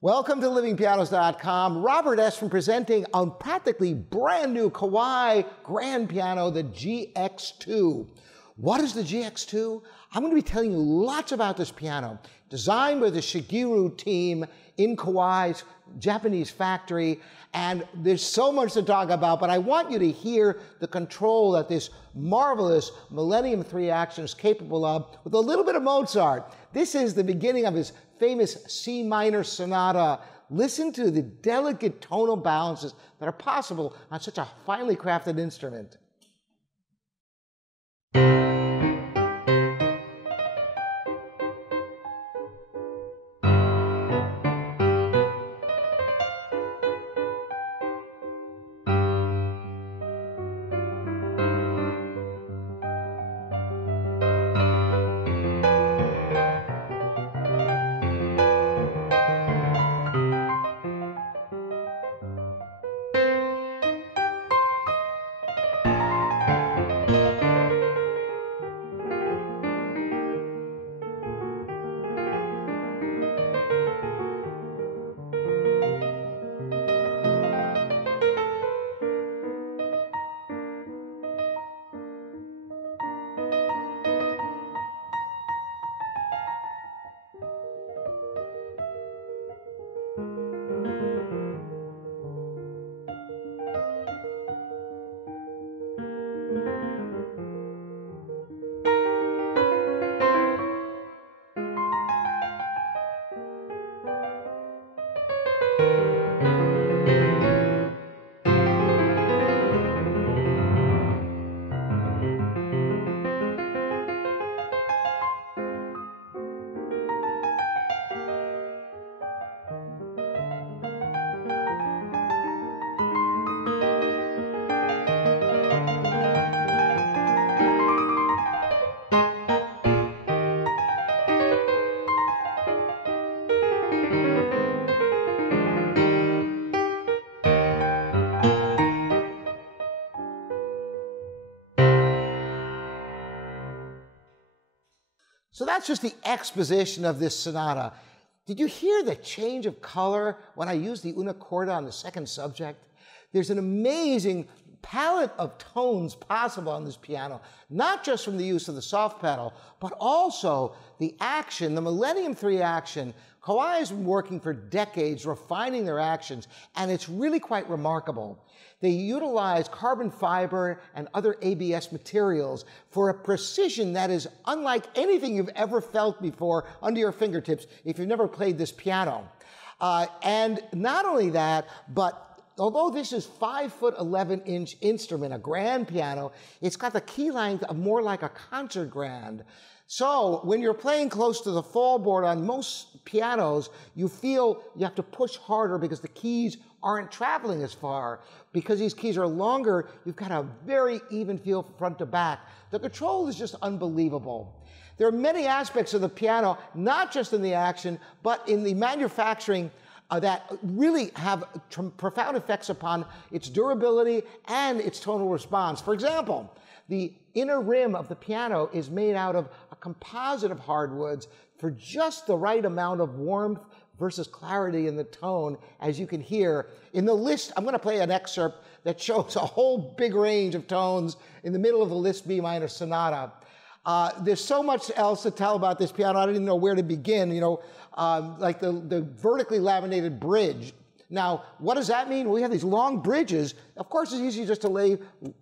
Welcome to LivingPianos.com. Robert Estrin presenting a practically brand new Kawai grand piano, the GX2. What is the GX2? I'm going to be telling you lots about this piano. Designed by the Shigeru team in Kawai's Japanese factory, and there's so much to talk about, but I want you to hear the control that this marvelous Millennium 3 action is capable of with a little bit of Mozart. This is the beginning of his famous C minor sonata. Listen to the delicate tonal balances that are possible on such a finely crafted instrument. So that's just the exposition of this sonata. Did you hear the change of color when I used the una corda on the second subject? There's an amazing palette of tones possible on this piano, not just from the use of the soft pedal, but also the action, the Millennium 3 action. Kawai has been working for decades refining their actions, and it's really quite remarkable. They utilize carbon fiber and other ABS materials for a precision that is unlike anything you've ever felt before under your fingertips if you've never played this piano. And not only that, but although this is 5'11" instrument, a grand piano, it's got the key length of more like a concert grand. So when you're playing close to the fallboard on most pianos, you feel you have to push harder because the keys aren't traveling as far. Because these keys are longer, you've got a very even feel front to back. The control is just unbelievable. There are many aspects of the piano, not just in the action, but in the manufacturing that really have profound effects upon its durability and its tonal response. For example, the inner rim of the piano is made out of a composite of hardwoods for just the right amount of warmth versus clarity in the tone, as you can hear. In the Liszt, I'm going to play an excerpt that shows a whole big range of tones in the middle of the Liszt B minor sonata. There's so much else to tell about this piano, I don't even know where to begin, like the vertically laminated bridge. Now, what does that mean? We have these long bridges. Of course, it's easy just to lay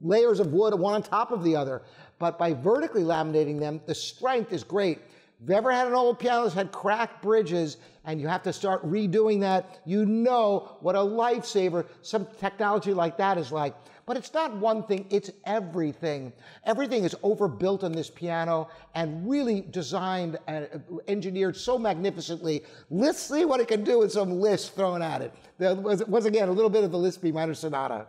layers of wood one on top of the other. But by vertically laminating them, the strength is great. If you've ever had an old piano that's had cracked bridges and you have to start redoing that, you know what a lifesaver some technology like that is like. But it's not one thing, it's everything. Everything is overbuilt on this piano and really designed and engineered so magnificently. Let's see what it can do with some Liszt thrown at it. There was, once again, a little bit of the Liszt B minor sonata.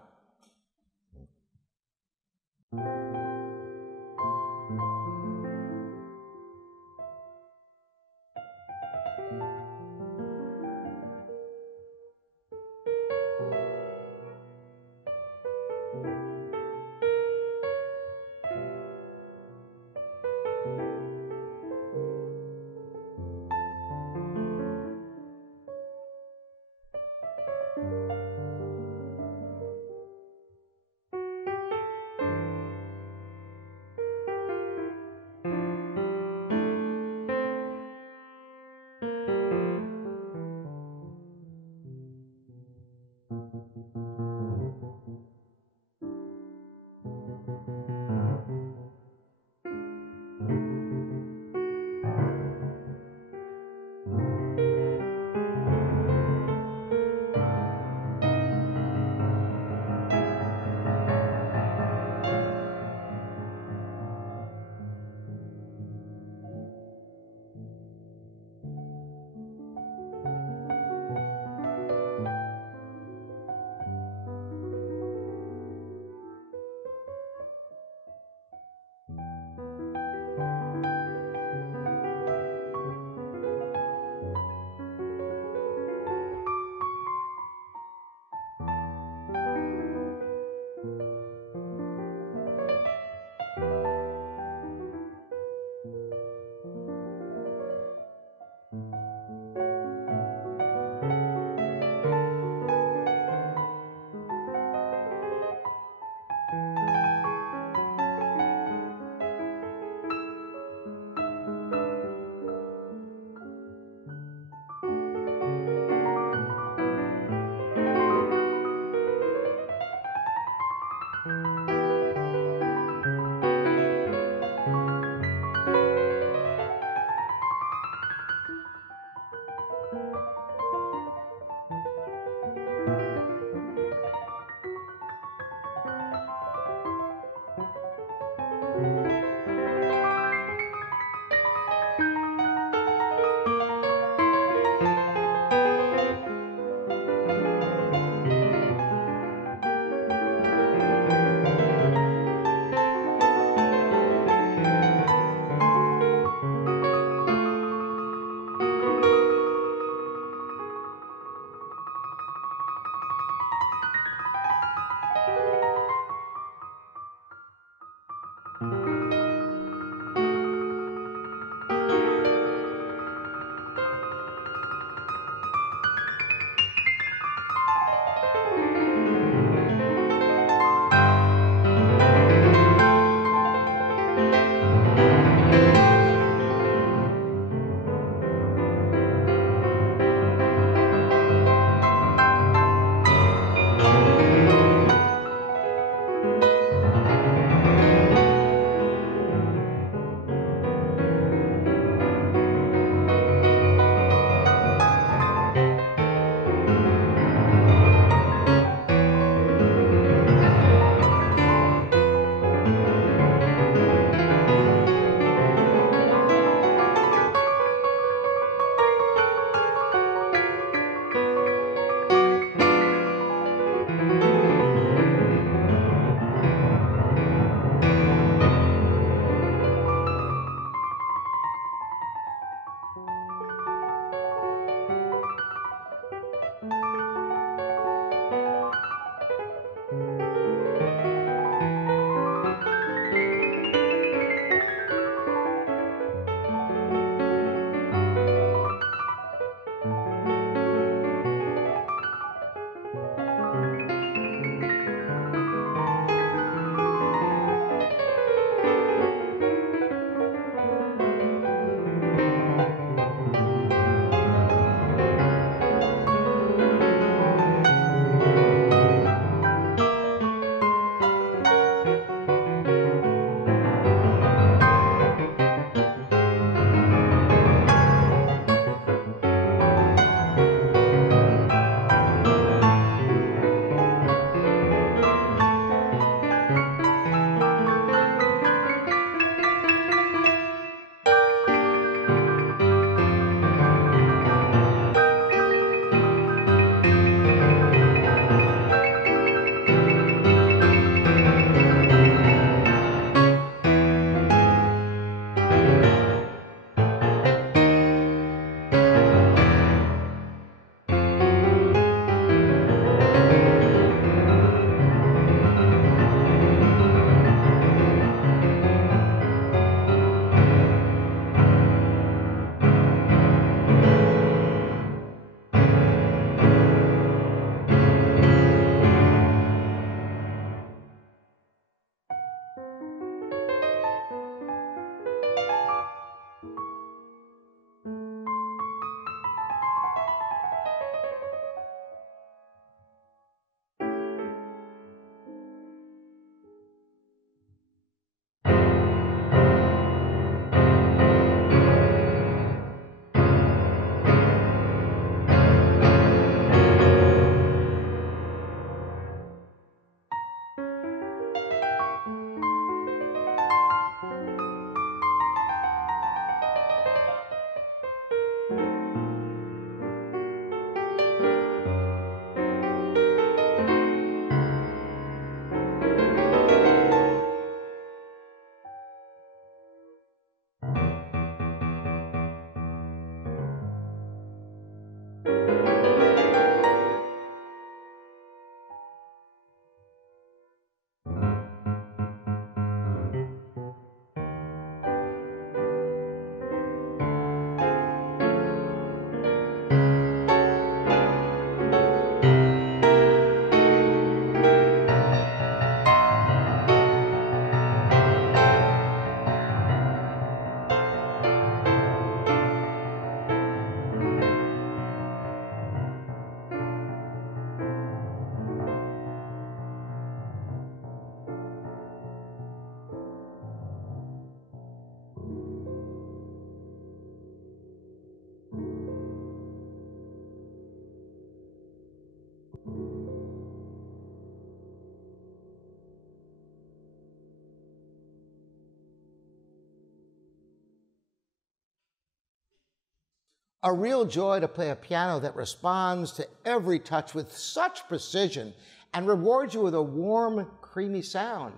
A real joy to play a piano that responds to every touch with such precision and rewards you with a warm, creamy sound.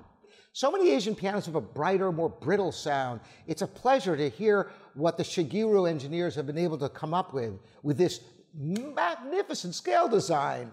So many Asian pianos have a brighter, more brittle sound. It's a pleasure to hear what the Shigeru engineers have been able to come up with this magnificent scale design.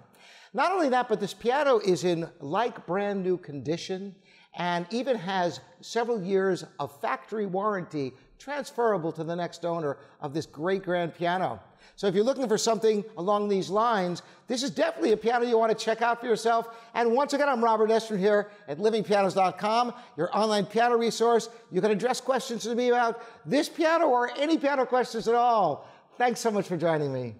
Not only that, but this piano is in like brand new condition, and even has several years of factory warranty transferable to the next owner of this great grand piano. So if you're looking for something along these lines, this is definitely a piano you want to check out for yourself. And once again, I'm Robert Estrin here at livingpianos.com, your online piano resource. You can address questions to me about this piano or any piano questions at all. Thanks so much for joining me.